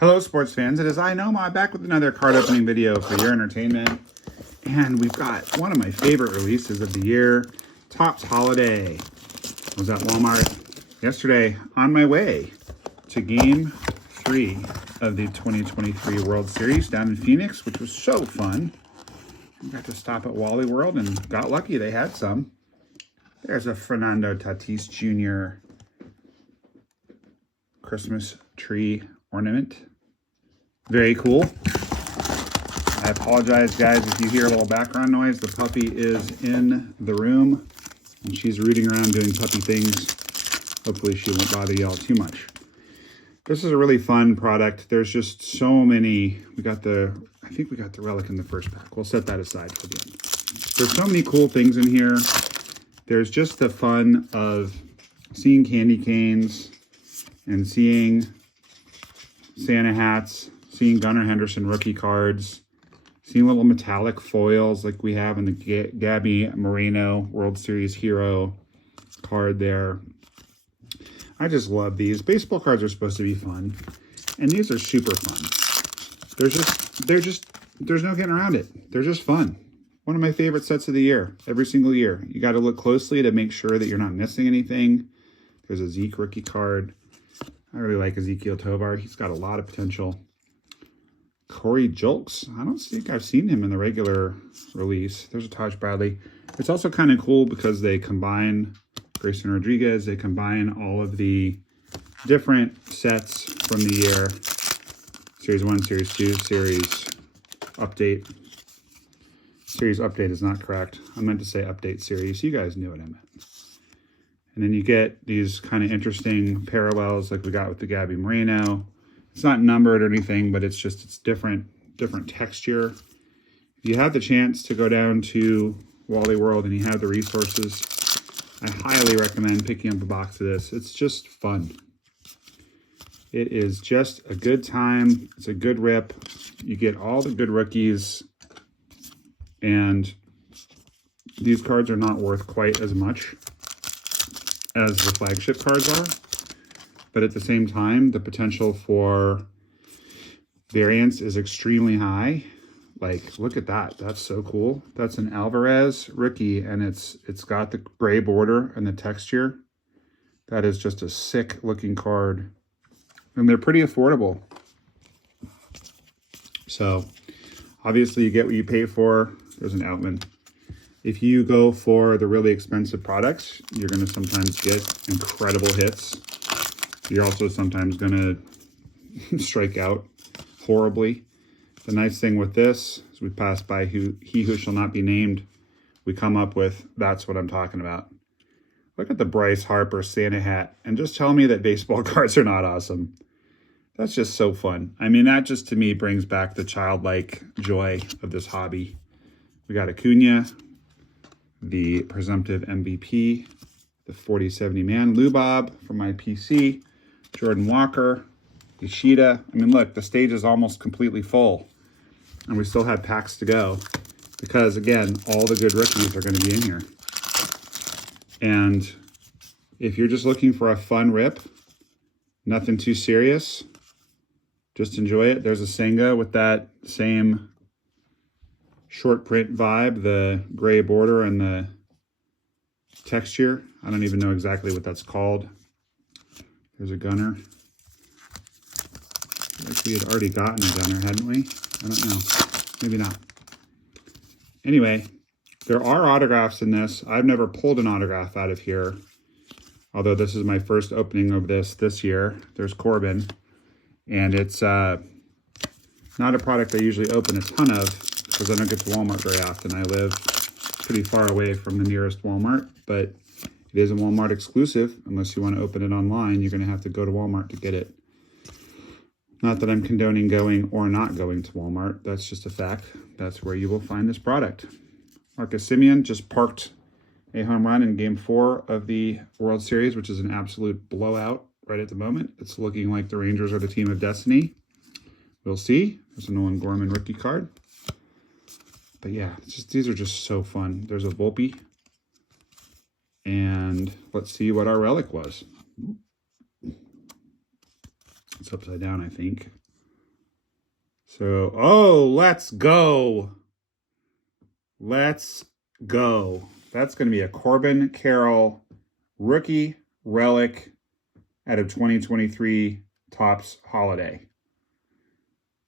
Hello, sports fans. It is I, Noma, back with another card opening video for your entertainment. And we've got one of my favorite releases of the year, Topps Holiday. I was at Walmart yesterday on my way to Game 3 of the 2023 World Series down in Phoenix, which was so fun. I got to stop at Wally World and got lucky. They had some. There's a Fernando Tatis Jr. Christmas tree ornament. Very cool. I apologize, guys, if you hear a little background noise. The puppy is in the room, and she's rooting around doing puppy things. Hopefully she won't bother y'all too much. This is a really fun product. There's just so many. I think we got the Relic in the first pack. We'll set that aside for the end. There's so many cool things in here. There's just the fun of seeing candy canes and seeing Santa hats, seeing Gunnar Henderson rookie cards, seeing little metallic foils like we have in the Gabby Moreno World Series Hero card there. I just love these. Baseball cards are supposed to be fun, and these are super fun. There's no getting around it. They're just fun. One of my favorite sets of the year, every single year. You got to look closely to make sure that you're not missing anything. There's a Zeke rookie card. I really like Ezekiel Tovar. He's got a lot of potential. Corey Julks. I don't think I've seen him in the regular release. There's a Taj Bradley. It's also kind of cool because they combine Grayson Rodriguez. They combine all of the different sets from the year. Series 1, Series 2, Series Update. Series Update is not correct. I meant to say Update Series. You guys knew what I meant. And then you get these kind of interesting parallels like we got with the Gabby Moreno. It's not numbered or anything, but it's different texture. If you have the chance to go down to Wally World and you have the resources, I highly recommend picking up a box of this. It's just fun. It is just a good time. It's a good rip. You get all the good rookies, and these cards are not worth quite as much as the flagship cards are, but at the same time, the potential for variance is extremely high. Like, look at that. That's so cool. That's an Alvarez rookie, and it's got the gray border and the texture. That is just a sick looking card, and they're pretty affordable. So obviously you get what you pay for. There's an Outman. If you go for the really expensive products, you're going to sometimes get incredible hits. You're also sometimes going to strike out horribly. The nice thing with this is we pass by He Who Shall Not Be Named. We come up with, that's what I'm talking about. Look at the Bryce Harper Santa hat, and just tell me that baseball cards are not awesome. That's just so fun. I mean, that just to me brings back the childlike joy of this hobby. We got Acuna, the presumptive MVP, the 40-70 man, Lou Bob from my PC, Jordan Walker, Yoshida. I mean, look, the stage is almost completely full, and we still have packs to go because, again, all the good rookies are going to be in here. And if you're just looking for a fun rip, nothing too serious, just enjoy it. There's a Senga with that same short print vibe, the gray border and the texture. I don't even know exactly what that's called. There's a Gunner. Like we had already gotten a Gunner, hadn't we? I don't know. Maybe not. Anyway, there are autographs in this. I've never pulled an autograph out of here, although this is my first opening of this year. There's Corbin, and it's not a product I usually open a ton of because I don't get to Walmart very often. I live pretty far away from the nearest Walmart, but it is a Walmart exclusive. Unless you want to open it online, you're going to have to go to Walmart to get it. Not that I'm condoning going or not going to Walmart. That's just a fact. That's where you will find this product. Marcus Semien just parked a home run in Game 4 of the World Series, which is an absolute blowout right at the moment. It's looking like the Rangers are the team of destiny. We'll see. There's a Nolan Gorman rookie card. But yeah, these are just so fun. There's a Volpe. And let's see what our Relic was. It's upside down, I think. So, oh, let's go. Let's go. That's going to be a Corbin Carroll rookie relic out of 2023 Topps Holiday.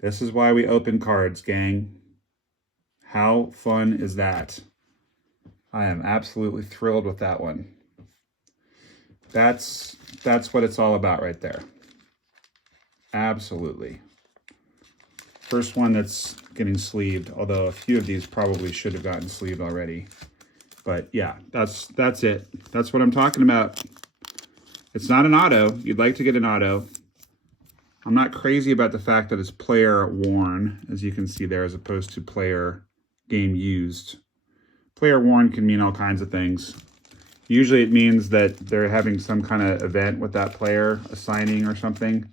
This is why we open cards, gang. How fun is that? I am absolutely thrilled with that one. That's what it's all about right there. Absolutely. First one that's getting sleeved, although a few of these probably should have gotten sleeved already. But yeah, that's it. That's what I'm talking about. It's not an auto. You'd like to get an auto. I'm not crazy about the fact that it's player worn, as you can see there, as opposed to player game used. Player worn can mean all kinds of things. Usually it means that they're having some kind of event with that player, a signing or something,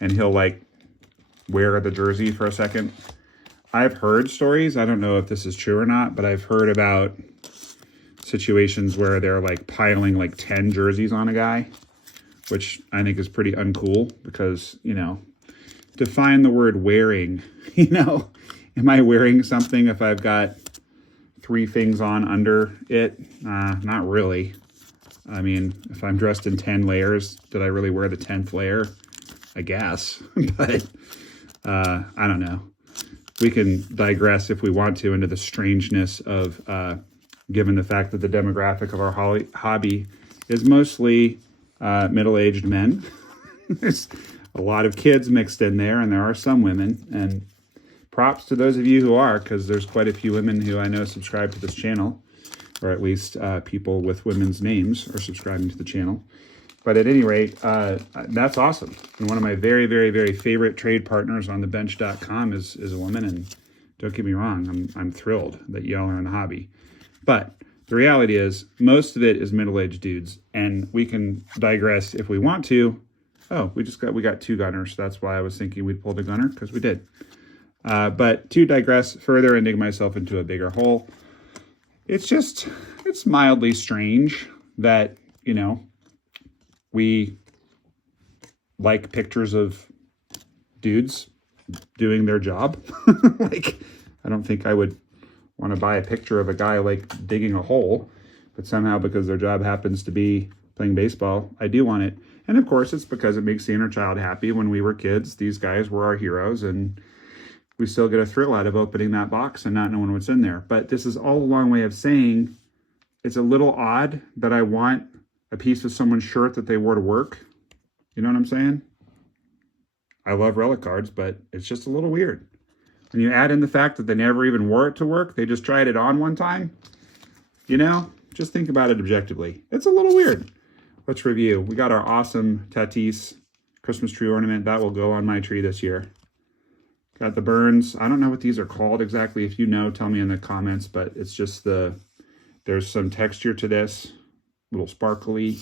and he'll like wear the jersey for a second. I've heard stories, I don't know if this is true or not, but I've heard about situations where they're like piling like 10 jerseys on a guy, which I think is pretty uncool because, you know, define the word wearing, you know, am I wearing something if I've got 3 things on under it? Not really. I mean, if I'm dressed in 10 layers, did I really wear the 10th layer? I guess, but I don't know. We can digress if we want to into the strangeness of, given the fact that the demographic of our hobby is mostly middle-aged men. There's a lot of kids mixed in there, and there are some women, and props to those of you who are, because there's quite a few women who I know subscribe to this channel, or at least people with women's names are subscribing to the channel. But at any rate, that's awesome. And one of my very, very, very favorite trade partners on thebench.com is a woman. And don't get me wrong, I'm thrilled that y'all are in the hobby. But the reality is most of it is middle-aged dudes. And we can digress if we want to. Oh, we got 2 gunners. That's why I was thinking we'd pull the gunner, because we did. But to digress further and dig myself into a bigger hole, it's mildly strange that, you know, we like pictures of dudes doing their job. Like, I don't think I would want to buy a picture of a guy like digging a hole, but somehow because their job happens to be playing baseball, I do want it. And of course, it's because it makes the inner child happy. When we were kids, these guys were our heroes, and we still get a thrill out of opening that box and not knowing what's in there. But this is all a long way of saying it's a little odd that I want a piece of someone's shirt that they wore to work. You know what I'm saying? I love relic cards, but it's just a little weird. When you add in the fact that they never even wore it to work, they just tried it on one time, you know, just think about it objectively. It's a little weird. Let's review. We got our awesome Tatis Christmas tree ornament. That will go on my tree this year. Got the Burns. I don't know what these are called exactly. If you know, tell me in the comments, but it's just there's some texture to this. Little sparkly,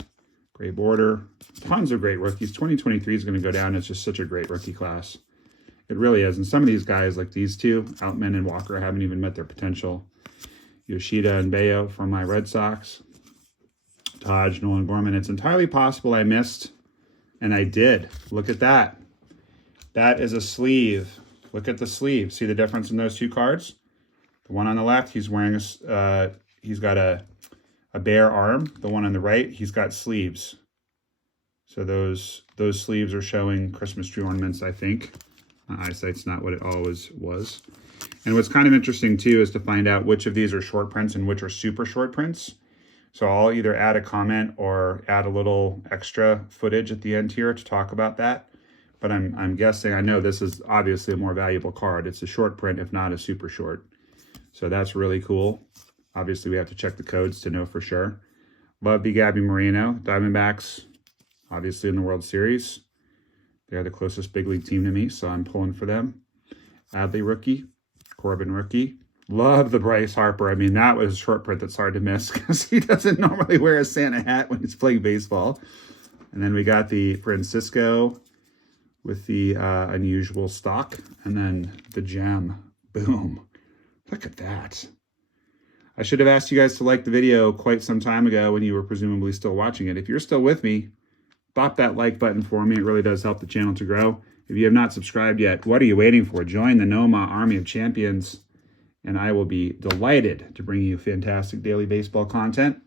gray border. Tons of great rookies. 2023 is going to go down. It's just such a great rookie class. It really is. And some of these guys, like these two, Outman and Walker, haven't even met their potential. Yoshida and Bayo from my Red Sox. Taj, Nolan Gorman. It's entirely possible I missed, and I did. Look at that. That is a sleeve. Look at the sleeve. See the difference in those 2 cards? The one on the left, he's wearing he's got a bare arm. The one on the right, he's got sleeves. So those sleeves are showing Christmas tree ornaments, I think. My eyesight's not what it always was. And what's kind of interesting too is to find out which of these are short prints and which are super short prints. So I'll either add a comment or add a little extra footage at the end here to talk about that. But I'm guessing, I know this is obviously a more valuable card. It's a short print, if not a super short. So that's really cool. Obviously, we have to check the codes to know for sure. Love B. Gabby Moreno. Diamondbacks, obviously in the World Series. They're the closest big league team to me, so I'm pulling for them. Adley rookie. Corbin rookie. Love the Bryce Harper. I mean, that was a short print that's hard to miss because he doesn't normally wear a Santa hat when he's playing baseball. And then we got the Francisco with the unusual stock. And then the gem. Boom. Look at that. I should have asked you guys to like the video quite some time ago when you were presumably still watching it. If you're still with me, bop that like button for me. It really does help the channel to grow. If you have not subscribed yet, what are you waiting for? Join the Noma Army of Champions, and I will be delighted to bring you fantastic daily baseball content.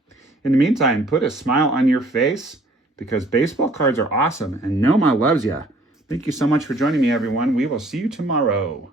In the meantime, put a smile on your face because baseball cards are awesome, and Noma loves you. Thank you so much for joining me, everyone. We will see you tomorrow.